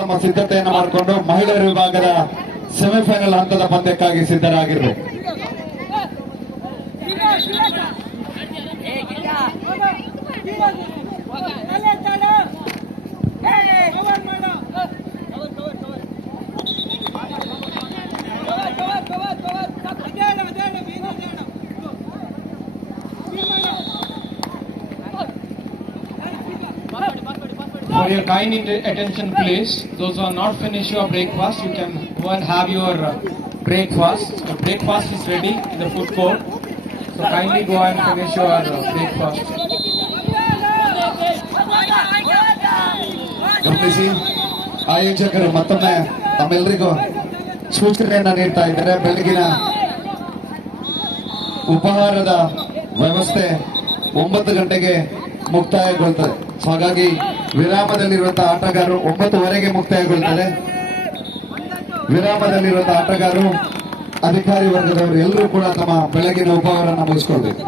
ತಮ್ಮ ಸಿದ್ಧತೆಯನ್ನು ಮಾಡಿಕೊಂಡು ಮಹಿಳೆಯರ ವಿಭಾಗದ ಸೆಮಿಫೈನಲ್ ಹಂತದ ಪಂದ್ಯಕ್ಕಾಗಿ ಸಿದ್ಧರಾಗಿರಬೇಕು. For your kind attention, please. Those who are not finished your breakfast, you can go and have your breakfast. The breakfast is ready in the food court. So kindly go and finish your breakfast. ಗಮನಿಸಿ, ಆಯೋಜಕರು ಮತ್ತೊಮ್ಮೆ ತಮ್ಮೆಲ್ಲರಿಗೂ ಸೂಚನೆಯನ್ನ ನೀಡ್ತಾ ಇದ್ದಾರೆ. ಬೆಳಗಿನ ಉಪಹಾರದ ವ್ಯವಸ್ಥೆ 9 ಗಂಟೆಗೆ ಮುಕ್ತಾಯಗೊಳ್ಳುತ್ತದೆ. ಸೊ ಹಾಗಾಗಿ ವಿರಾಮದಲ್ಲಿರುವಂತಹ ಆಟಗಾರರು 9:15ಗೆ ಮುಕ್ತಾಯಗೊಳ್ಳುತ್ತದೆ. ವಿರಾಮದಲ್ಲಿರುವಂತಹ ಆಟಗಾರರು, ಅಧಿಕಾರಿ ವರ್ಗದವರು ಎಲ್ಲರೂ ಕೂಡ ತಮ್ಮ ಬೆಳಗಿನ ಉಪಹಾರವನ್ನು ಮುಗಿಸಿಕೊಳ್ಬೇಕು.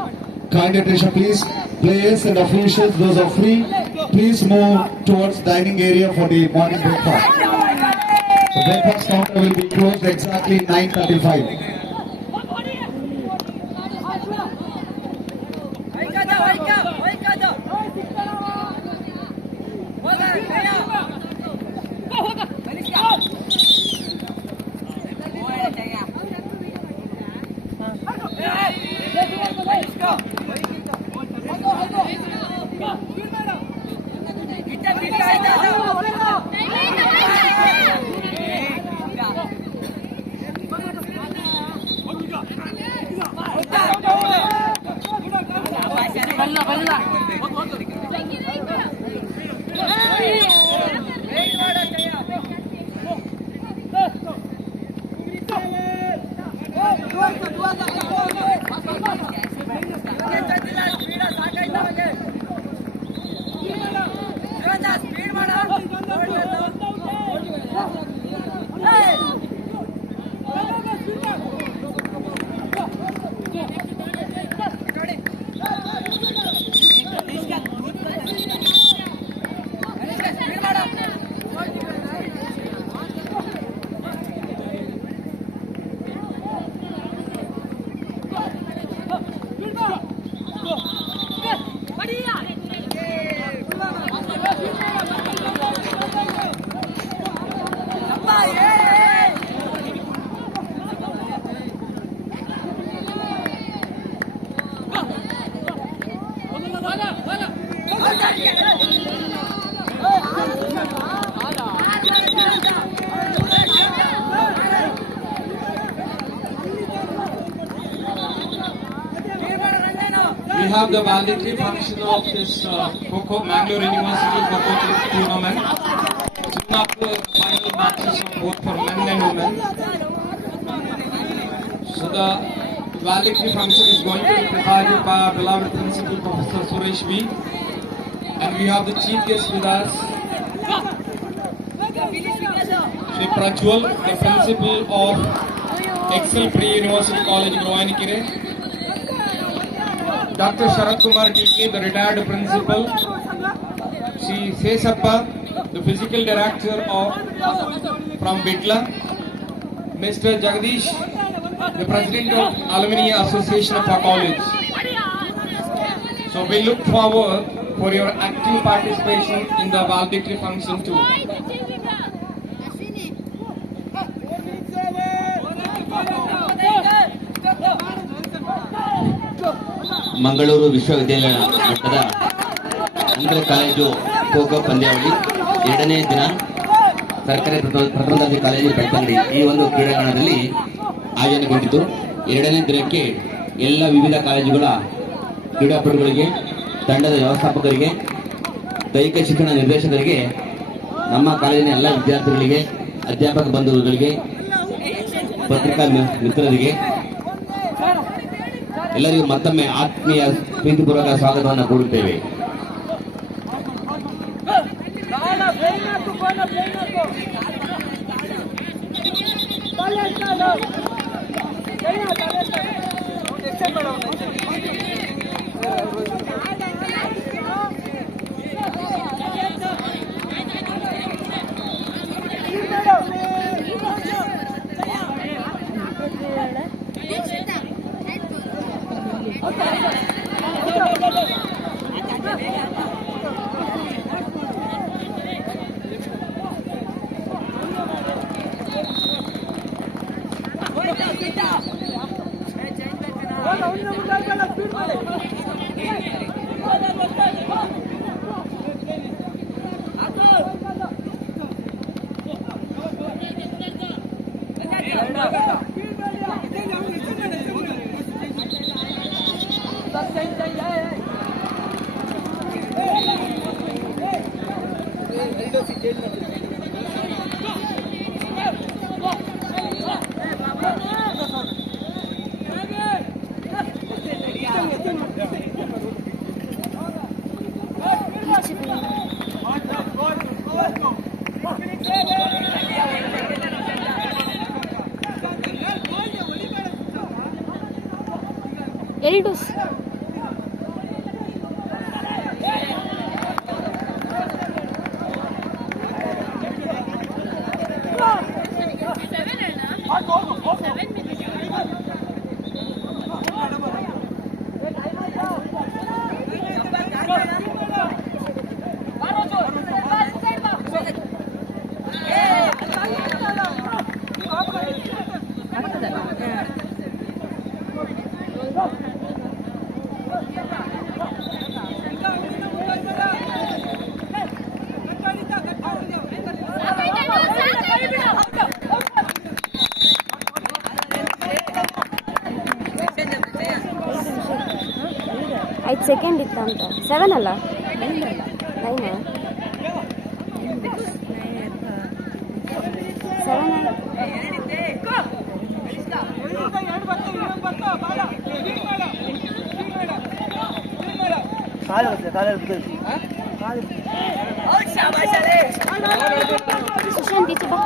Kind attention please. Players and officials, those are free, please move towards dining area for the morning breakfast. The breakfast counter will be closed exactly 9:35. We have the valedictory function of this Kho-Kho Mangalore University Kho-Kho tournament. Soon after the final matches of both for men and women. So the valedictory function is going to be provided by our beloved principal Professor Suresh V. And we have the chief guest with us, Shri Prajwal, the principal of Excel Pre-University College in Royanikere. Dr. Sharat Kumar TK, the retired principal. Shri Sesappa, the physical director from Bitla. Mr. Jagdish, the president of Alumni Association of our college. So we look forward for your active participation in the valedictory function too. Mangaluru ವಿಶ್ವವಿದ್ಯಾಲಯ ಮಟ್ಟದ ಅಂತರ college kho-kho ಪಂದ್ಯಾವಳಿ 2ನೇ ದಿನ ಸರ್ಕಾರಿ ಪ್ರಥಮ ದರ್ಜೆ college Belthangady ಈ ಒಂದು ಕ್ರೀಡಾಂಗಣದಲ್ಲಿ ಆಯೋಜನೆಗೊಂಡಿತು. 2ನೇ ದಿನಕ್ಕೆ ಎಲ್ಲ ವಿವಿಧ ಕಾಲೇಜುಗಳ ಕ್ರೀಡಾಪಟುಗಳಿಗೆ, ತಂಡದ ವ್ಯವಸ್ಥಾಪಕರಿಗೆ, ದೈಹಿಕ ಶಿಕ್ಷಣ ನಿರ್ದೇಶಕರಿಗೆ, ನಮ್ಮ ಕಾಲೇಜಿನ ಎಲ್ಲ ವಿದ್ಯಾರ್ಥಿಗಳಿಗೆ, ಅಧ್ಯಾಪಕ ಬಂಧುಗಳಿಗೆ, ಪತ್ರಿಕಾ ಮಿತ್ರರಿಗೆ ಎಲ್ಲರಿಗೂ ಮತ್ತೊಮ್ಮೆ ಆತ್ಮೀಯ ಪ್ರೀತಿಪೂರ್ವಕ ಸ್ವಾಗತವನ್ನು ಕೋರುತ್ತೇವೆ. ಎರಡು ಐದು ಸೆಕೆಂಡ್ ಇತ್ತ ಅಂತ 7 ಅಲ್ಲ 9 ಸುಶಾಂತ್ ಈಚೆ ಬಾ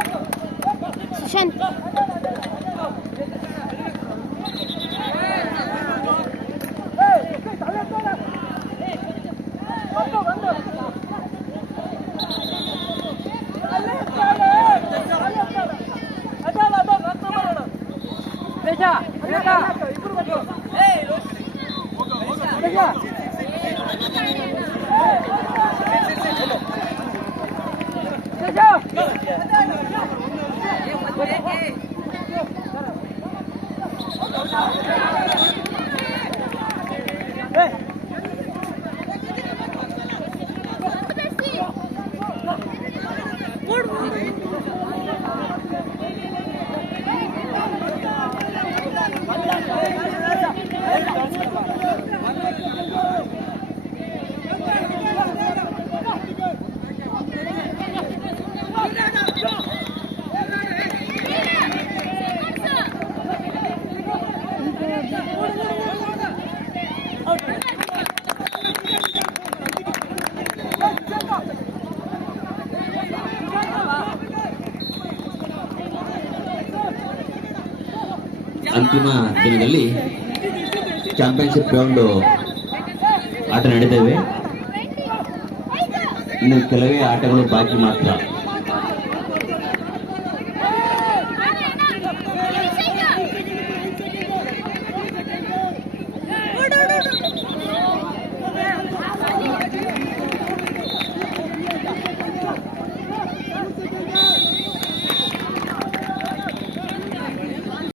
ಸುಶಾಂತ್ ಅಂತಿಮ ದಿನದಲ್ಲಿ ಚಾಂಪಿಯನ್ಶಿಪ್ ರೌಂಡ್ ಆಟ ನಡೀತವೆ. ಇನ್ನು ಕೆಲವೇ ಆಟಗಳು ಬಾಕಿ ಮಾತ್ರ.